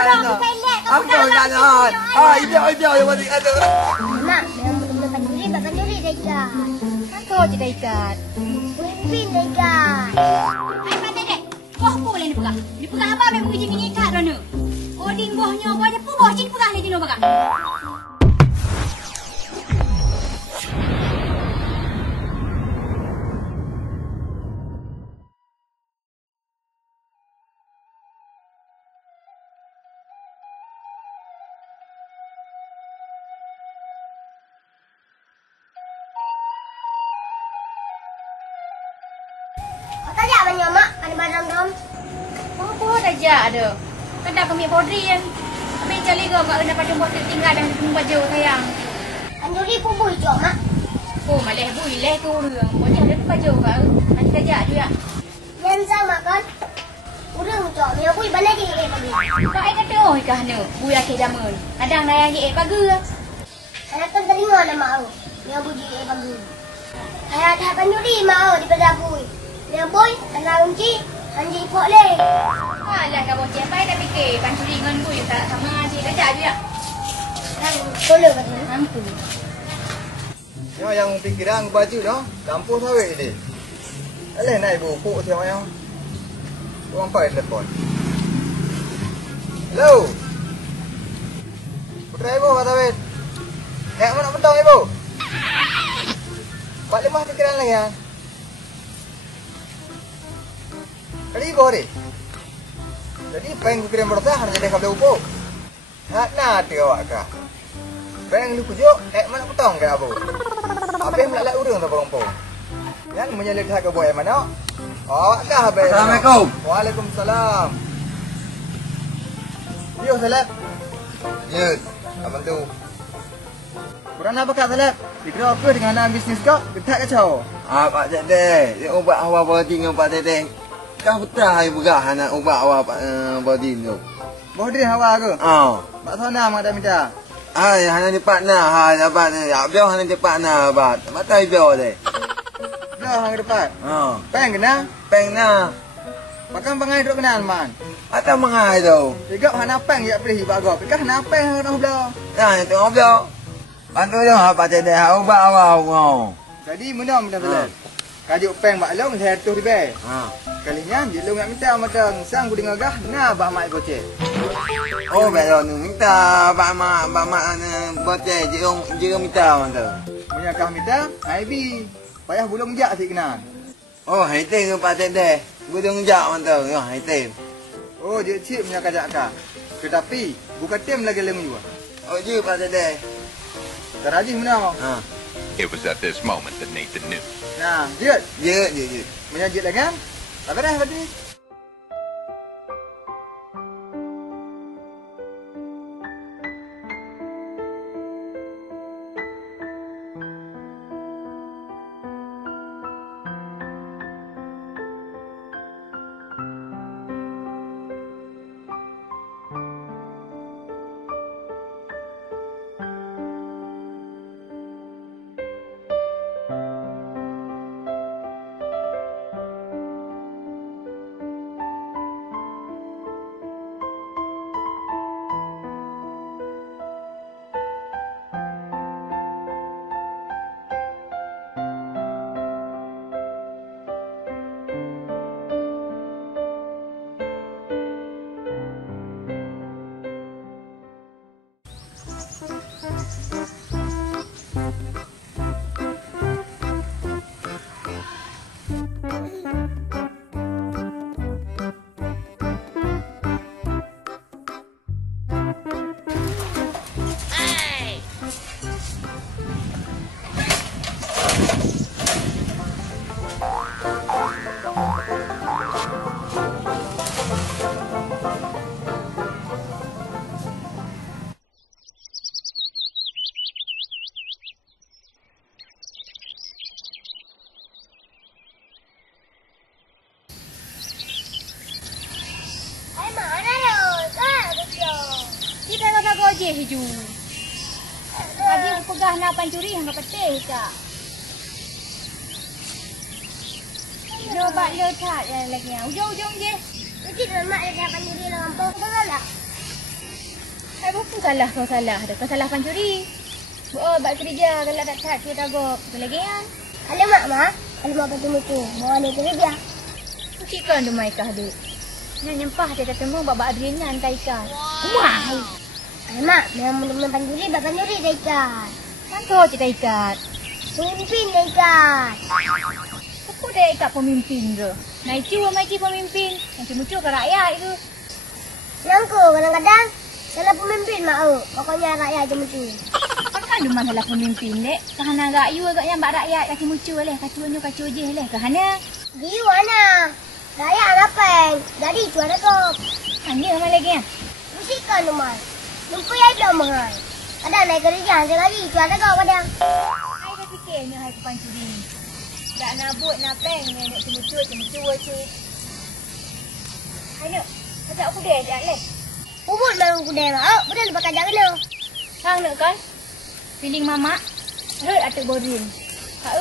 Apa nak nak? Ah, idiot yang mati ada. Mak, memang panjuri, panjuri dah ikat. Kau je dah ikat. Pin dah ikat. Hai pandai dek. Buah apa boleh dipegang? Dipegang apa memang uji minyak ikat dah ni. Oding buahnya buah je pu buah cik pegang lagi no pegang. Tajak banyak mak, ada barang dom. Apa tajak ada? Kedai kami bodri kan. Tapi cari ke mak kena pada buat tinggal dan tunggu baju sayang. Panjuri pun boleh jom mak. Oh malih boleh tu orang. Boleh ada baju kau. Nanti tajak juga. Yang sama kan? Urang jom, yang boleh banyak je pagi. Kau ai kata oh ikah ni. Bui akhir zaman. Kadang dah yang je pagi. Anak kan telinga dah mak. Yang boleh je pagi. Ayah dah panjuri mak di pada aku. Yang boy, kena kunci, anjing ikut leh. Alah kau bocah pai dah fikir pancuri dengan bui tak sama je tajak juga. Tolong katanya. Mampu. Yo yang pikiran baju no, kampung sawit ni. Alah naik buku tengok yang. Orang pai telefon. Hello. Putra ibu kata weh. Nak mana mentang ibu? Pak lemah pikiran lagi ya. Kali ibu ni. Jadi pengen kirim berita harus jadi kabel upo. Nak nanti awak kah? Pengen lu pujuk, mana petang ke abu? Apa yang nak urang tu perempuan? Yang menyelidiki ke boy mana? Awak kah habis? Assalamualaikum. Waalaikumsalam. Yo Salap. Ya, abang tu. Kurang apa kat Salap? Dikira apa dengan anak bisnes kau? Getak kacau. Pak Cik dia ubat awal body dengan Pak Cik. Kau betul hai berah nak ubat awal body tu. Bodi hawa ke? Pak sana mak dah minta. Hai, hana ni partner, hai dapat ni. Ya, biar hana ni partner bat. Batai biar deh. Dah hang depan. Peng kena? Peng na. Pakai pangai duk kenal man. Atau mengai tu. Tiga hana peng ya pilih bagok. Pikah hana peng orang belah. Nah, tengok biar. Bantu dia Pak Cik dia ubat awal ngau. Jadi mana minta Salap? Kajuk peng mak long saya tu di be. Kalinya dia lu nak minta macam sang ku dengar gah na bak mak boceh. Oh, betul ni minta bak mak boceh je minta tu. Punya kah minta? IB. Payah bulung jak sik kenal. Oh, hai teh Pak Cik dia. Budung jak tu. Ya, hai teh. Oh, dia cip punya kajak kah. Tetapi bukan tem lagi lemu juga. Oh, je Pak Cik dia. Terajih mana? It was at this moment that Nathan knew. Nah, jut. Je. Punya jut lagi kan? Tak dah tadi. je hiju. Tadi pegah nak pancuri hang petih kak. Coba letak lagi. Ujung-ujung je. Nanti dah mak dah pancuri lah kampung betul lah. salah kau salah dah. Kau salah pancuri. Bak kerja kalau tak cat tu tagok. Lagi ya. Alamak, Mak. Alamak betul-betul. Bawa ni kerja. Cikan tu maikah duk. Nak nyempah dia ketemu bak Adriana hantar ikan. Wah. Alamak, memang benar-benar panjuri, bak panjuri dah ikat. Mantap cerita ikat. Pemimpin dah ikat. Apa dia ikat pemimpin tu? Naicu pemimpin. Nanti muncul ke rakyat itu. Nangku kadang-kadang salah pemimpin, Mak. Pokoknya rakyat je muncul. Kan ada masalah pemimpin dek. Kahana rakyat agaknya bak rakyat kasi muncul leh. Kacu je leh. Kahana. Dia mana? Rakyat ngapain? Jadi tu ada kau. Hanya sama lagi ya. Musikan tu, Mak. Lupa yang dah mahal. Ada naik kerja sekali. Tu ada kau kadang. Saya dah fikirnya hai ke pancuri. Tak nabut napeng nak cemucur cik. Ayo, ajak aku deh ajak leh. Ubud memang kudai, Mak. Betul lepas kerja kena. Hang nak kan? Feeling mamak. Hei atuk borin. Kak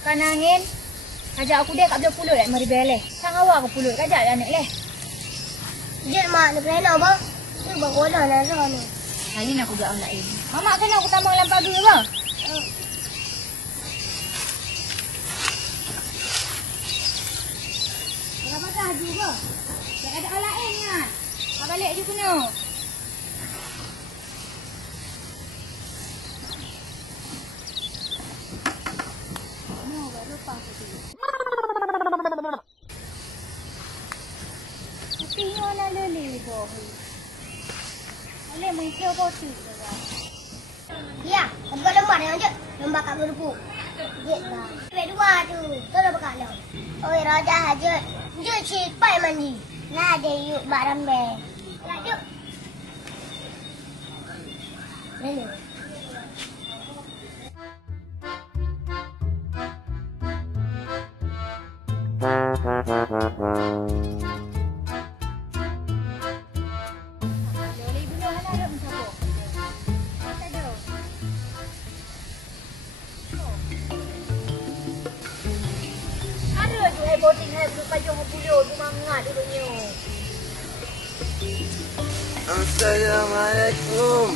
kan angin. Ajak aku deh kat belah pulut mari beleh. Sang awak ke pulut ajak anak leh. Jat, Mak. Nak kena bang. Tu bang kolah nak sana. Hari ni aku buat orang lain. Mamak kena aku tambah dalam pagi apa? Berapa dah haji ke? Tak ada orang lain kan? Kau balik je kena. Tapi yang nak lele tu. Boleh mengikir boti ke? Ya, aku buat lembah dengan je. Lembah kat berupuk. Jat lah. Duit dua tu. Tu dah bekal dah. Oi, Raja Hajat. Jat cipai mandi. Nah, dia yuk bak rambai. Nak yuk. Lalu. Boleh dulu anak ada mencampur. Tak ada. Ada tu boting belum pajong bulu tu mangat dulunya. Assalamualaikum.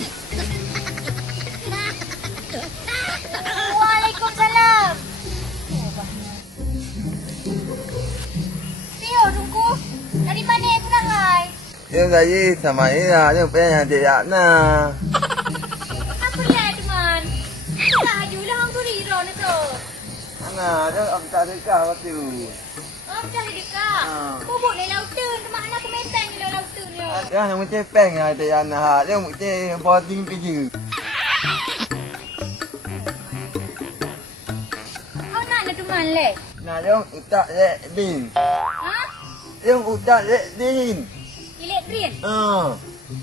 Waalaikumsalam. Tio, tunggu. Dari mana pulang hai? Yang saya sama Ira, yang pengen dia nak. Apa lihat teman? Tak ajulah hang tu rira ni tu. Ana, dia aku tak dekat waktu. Oh, dah dekat. Bubuk ni lautan. Ke mana aku metan ni lautan ni. Dia yang macam peng ada yang nak. Dia macam boarding kerja. Kau nak teman leh? Nah, yang utak lek din. Ha? Yang utak lek din. Elektrin.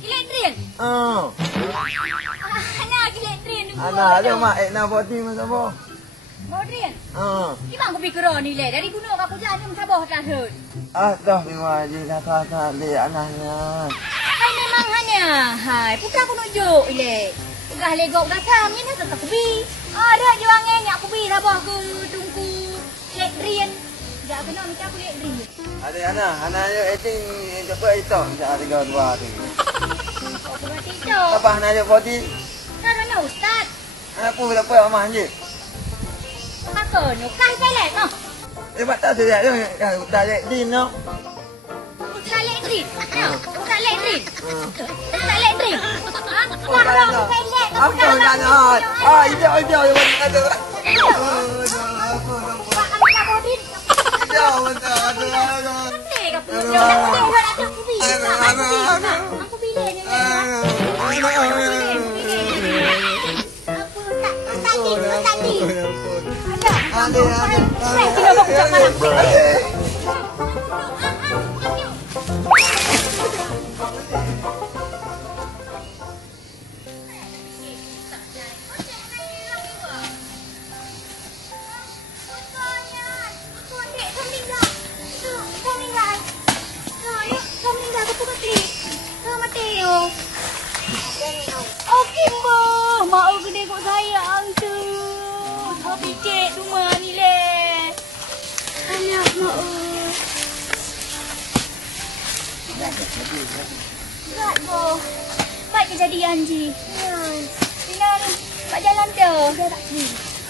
Elektrin. Anak elektrin tu. Ana, dia mak nak boarding masa apa? Modern. Di bang aku fikir ni leh. Dari gunung aku jalan ni sabah tak hut. Dah memang dia dah tak lek anaknya. Hai memang hanya. Hai, bukan aku nunjuk leh. Gah legok gasam ni nak tak kubi. Ada juangan yang aku bi sabah ke tungku elektrin. Dah kena minta aku elektrin. Ada anak dia acting cepat itu macam ada dua tu. Aku mati tu. Apa anak dia boarding? Karena ustaz. Anak pun berapa aman je. Apa ni? Kah saya no. Dia tak sedia dia kan utak lek din no. Ustaz elektrin. No, ustaz elektrin. Ustaz elektrin. Ha? Orang saya Apa nak nak? Hijau yang mana ada. Pak kami tak bodin. Hijau mana ada. Cantik ke punya nak aku bi. Aku pilih ni. Apa tadi? Ada. Sila bawa kejap malam. Okey, Mbak. Mak gede kok sayang tu. Tapi cik rumah ni leh. Alah, Mak. Berat, Bo. Baik Buat kejadian je. Tina ni. Kat jalan tu. Dia tak pergi.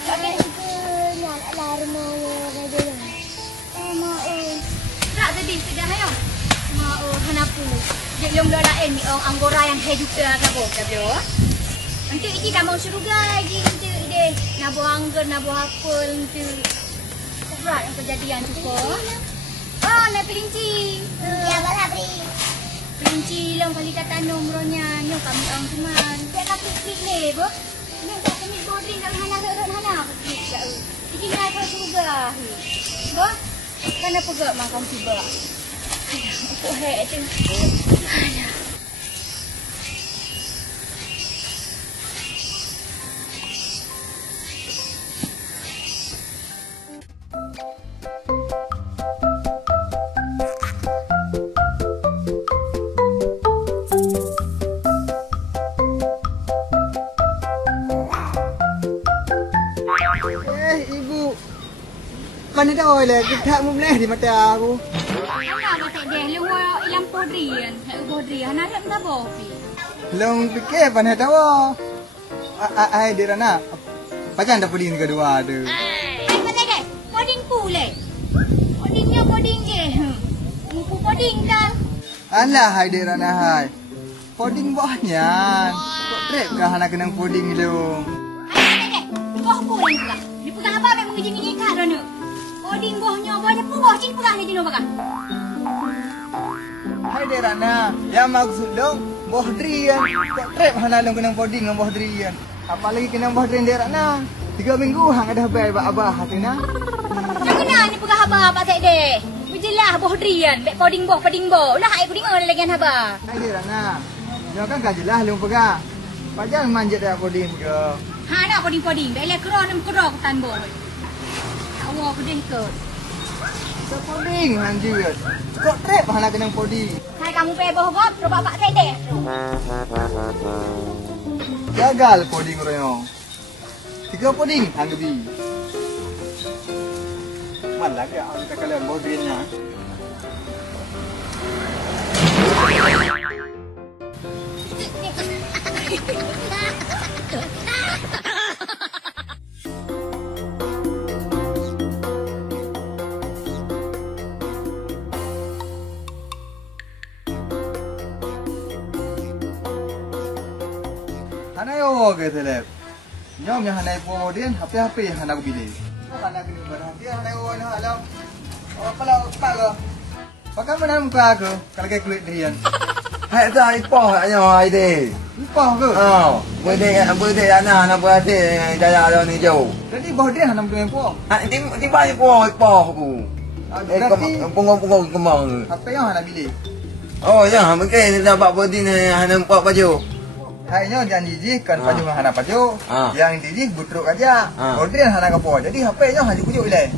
Tak pergi. Nak lah rumah raja ni. Mak Tak sedih sudah ayo. Mak hanapu. Dia yang lain ni orang Anggora yang hai juga kan boh. Dah. Nanti iki dah mau syurga lagi nanti deh. Nak buang anggur, nak buang apel nanti. Berat yang kejadian tu ko. Oh, nak kelinci. Ya, balah beri. Kelinci long kali kata nomornya. Nyo kami orang teman. Dia nak piknik ni, boh. Ni tak kami bodring kat hana. Iki nak kau syurga. Boh. Kan apa gak makan tiba. Aku hai tu. Ibu. Mana tahu lah, kita mau beli di mata aku. Ana ba tak deh lu ilang podrian. Hai podrian ana tak tahu. Long fikir mana tahu. Ai dia na. Pacan dah puding kedua tu. Hai mana deh? Poding pule. Podingnya poding je. Mupu poding dah. Alah hai dia na hai. Puding buahnya. Kok trip kah anak kenang puding lu? Hai deh. Boh pule pula. Ni pegang apa mek mengi-ngi kat rono. Poding bohnya bohnya pugoh cing pegang ni dino bakang. Hai dia na. Yang maksud long boh drian. Kok trip hana long kenang puding dengan boh drian. Apalagi kenang boh drian dia na. 3 minggu hang ada habis abah hati na. Yang mana ni pegang haba pak tak deh. Bijelah boh drian, mek poding boh. Lah ai ku dengar lagi haba. Hai dia na. Yo kan kajilah long pegang. Pajan manjat dah puding ke. Ha nak poding. Dah le kero nem kero ku tan boh. Awak pedih ke? Sa puding hanjut. Kok trip hana kenang puding. Hai kamu pe boh boh, ro bapak tak deh. Gagal puding royo. 3 puding hangbi. Malah ke ang kakalan boh driannya. Hanai oh ke telep. Nyom yang hanai podian HP yang hanai bili. Hanai kini barang dia hanai oh nah alam. Oh kalau pak ke. Pakai mana muka ke kalau ke kulit drian. Hai dah ipoh nya hai deh. Lupa ke? Oh, boleh anak berada daya ada ni jauh. Jadi podian hanai tu empo. Ha tiba ipoh aku. Punggung kemang. HP yang hanai bili. Oh ya, mungkin dapat bodi ni hana empat baju. Hanya janji je kan baju hana baju. Ah. Yang inti je butruk aja. Podian hana kapo. Jadi HP nya hanya kujuk ilai.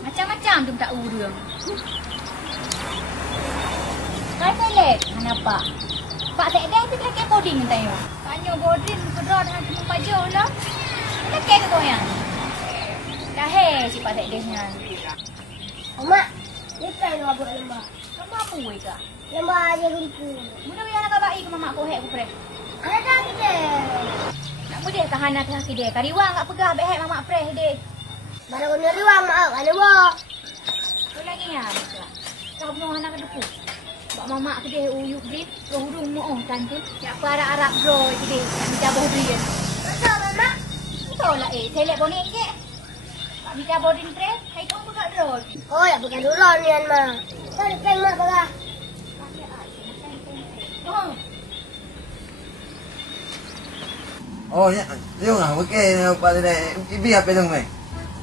Macam-macam tu tak urang. Hai pelet, kenapa? Pak tak dah tu lagi poding tanya. Tanya bodin kedor dengan tu baju lah. Nak ke goyang. Dah si pak tak dahnya. Mak, ni pen buat lembah. Kamu apa wei ka? Lembah aja rumpu. Mudah yang nak baik ke mamak ko hek ku pre. Ada kita. Nak mudah tahan nak ke dia. Kariwang tak pegah baik hek mamak pre dek. Mana kau nyari wang mak, ada wang. Tu lagi ya. Kau belum anak depu. Bak mamak ke dia uyuk dia, hurung mo kan tu. Ya para Arab bro dia. Minta boh dia. Betul mak. Betul lah selek bonek ke. Tak minta boarding pre, hai kau buka road. Oh, ya bukan dulu ni mak. Kau pen mak bagah. Oh ya, dia ngah mungkin pada ni biar apa dong mai.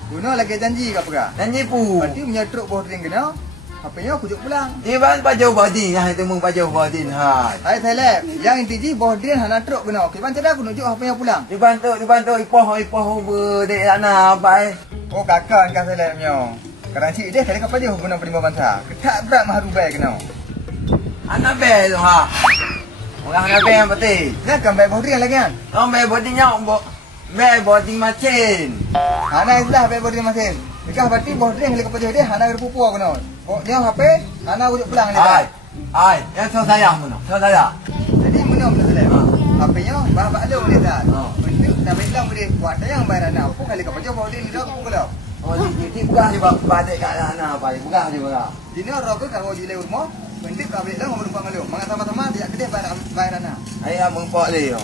Guna lagi janji ke apa? Janji pu. Nanti menyetruk boh drink kena. HP-nya kujuk pulang. Dia baju bodi, yang itu mung baju bodi ha. Hai Thailand, yang inti je boh drink hana truk kena. Okey, bantu dah aku nunjuk HP-nya pulang. Dibantu ipoh berdek anak baik. Oh kakak kan Thailand punya. Kadang cik dia kali kapal dia guna perima bantah. Ketak berat mahar rubai kena. Anak baik tu ha. Orang anak baik yang peti. Nak kan baik boh drink lagi kan? Orang baik bodi nyok baik bodi macin. Hana islah baik boh drink masing. Nikah berarti boh drink halik kepada dia hana berpupu aku non. Boh dia HP, hana ujuk pulang ni. Ai, yang so saya mana? So saya. Jadi mana boleh selesai? HP-nya bah ada boleh tak? Bentuk dah bilang boleh buat dah yang bayar hana. Apa kali kepada boh drink dah aku kalau. Oh, di bukan di balik kat sana apa? Bukan di bukan. Dina rok kalau jile rumah, bentuk kau bilang ngomong depan kalau. Mangat sama-sama dia kedai bayar hana. Ai mengpok dia.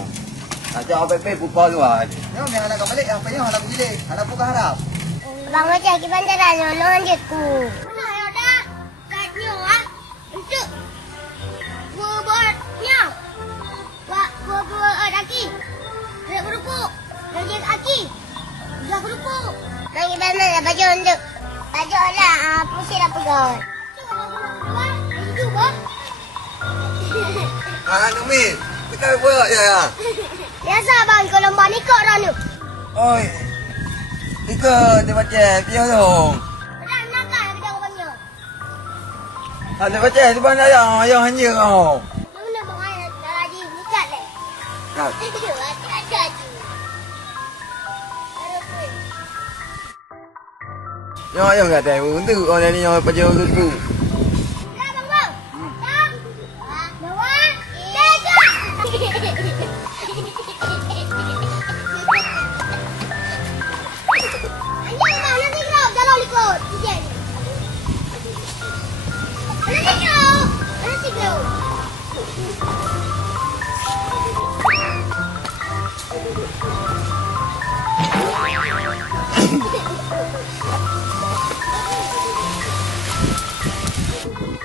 Aja apa pupok luar. Yo, yang anak kau balik HP-nya hana aku jile. Hana buka harap. Bang Ojek kita jalan nolong anjekku. Mana ya dah? Katnya ah. Untuk buatnya. Buat aki. Dia berupuk. Lagi aki. Dia berupuk. Lagi mana lah baju untuk. Baju lah pusing lah pegang. Itu bos. Numi, kita buat ya. Biasa bang kalau lomba nikah dah ni. Oi. Ika dia baca pion dong. Dah nak kan kita banyak. Ada baca di mana yang hanya kau. Mana bang ayah dah lagi nikah leh. Nah, Ada. yang enggak tahu untuk orang ni yang baca buku. Dah bang bang. Dah. Bawa. Jaga. Anjing mana ni kau? Jalan ikut. Sikit. Mana ni kau? Mana si kau?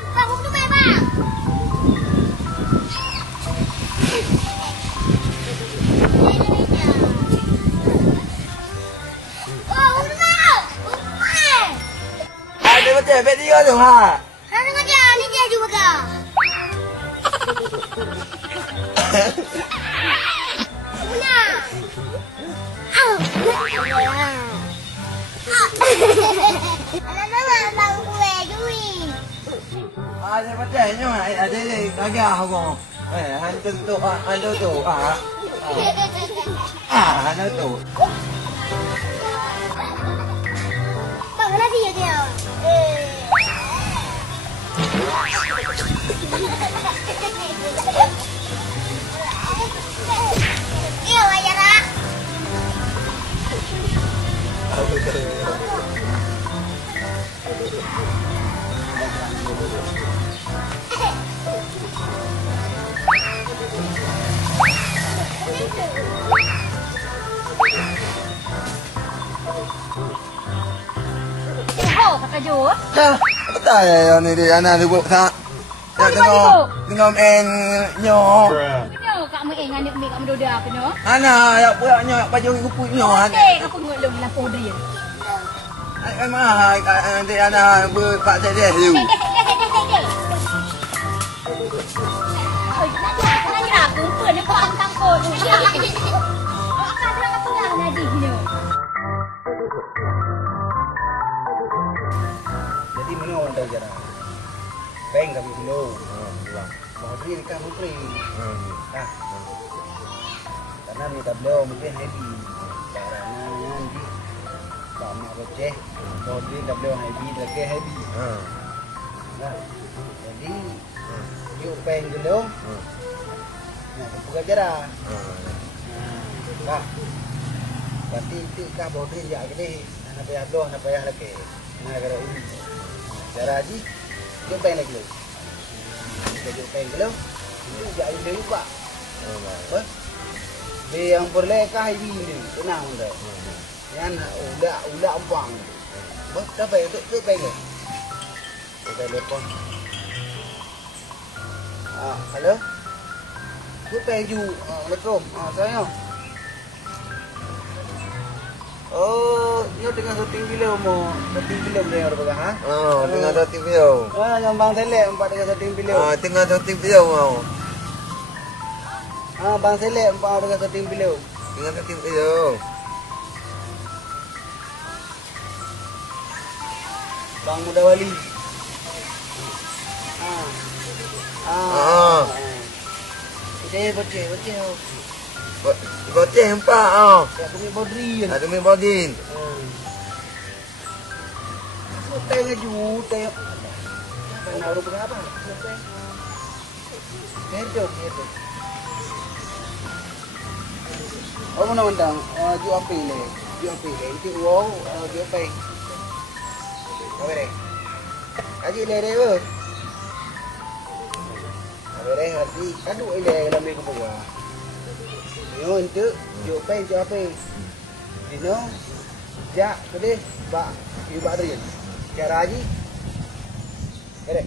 Bang, untuk main bang. Oh, untuk main. Ada baca video tu ha. Lalu kerja, ni dia juga kau. Una. Anak bang kue duit. Ada baca ni ada agak aku. Hantu tu hantu tu. Bang, mana dia? Iya, wajar lah. Oh, kata Jo. Betul ya ni dia anak dia buat tak. Ya tengok main nyo. Kenapa kak mu dengan anak mek kat mendoda kena? Anak ya buat nyo baju kupu nyo. Okey, aku ngulung lah podri. Ai mah nanti anak berpak dia tu. Oi, nak nyerah kumpul ni kau antang kau tu. Akan bilang apa lah Nadi ni. Jadi mana orang tahu cara? Bank kami dulu. Bahari nikah putri. Nah. Karena minta beliau mungkin happy. Caranya nanti sama receh. Bahari dah beliau happy, lagi happy. Nah. Jadi yuk bank dulu. Nah, bukan cara. Nah. Berarti itu kah bahari jak gini. Nak payah doh, nak payah lagi. Nah, kalau ini cara haji, yuk bank lagi. Kita yuk bank dulu. Ini jak ini juga. Apa? Dia yang berlekah ini, tenang dah. Yang udah umpang. Apa? Dah bayar tu bayar le. Bayar telepon. Halo. Tu bayar ju. Assalamualaikum. Saya. Oh, ni tengah syuting filem mo. Syuting filem dia orang ha? Tengah syuting video. Yang bang Selek empat tengah syuting filem. Tengah syuting video mau. Bang Selek empat tengah syuting filem. Tengah syuting video. Bang Muda Wali. Saya baca. Boceh empat Ya kami bodri. Ada main bodin. tengah juta. Naruh berapa? Hidup. Oh, undang-undang, jual apa ini? Itu wow, jual apa? Apa ni? Haji le apa? Apa ni haji? Kaduk ile dalam ni ke bawah. Yo, itu jual apa? Dino, jak, tadi, bak, you bak rin. Kira haji. Ada.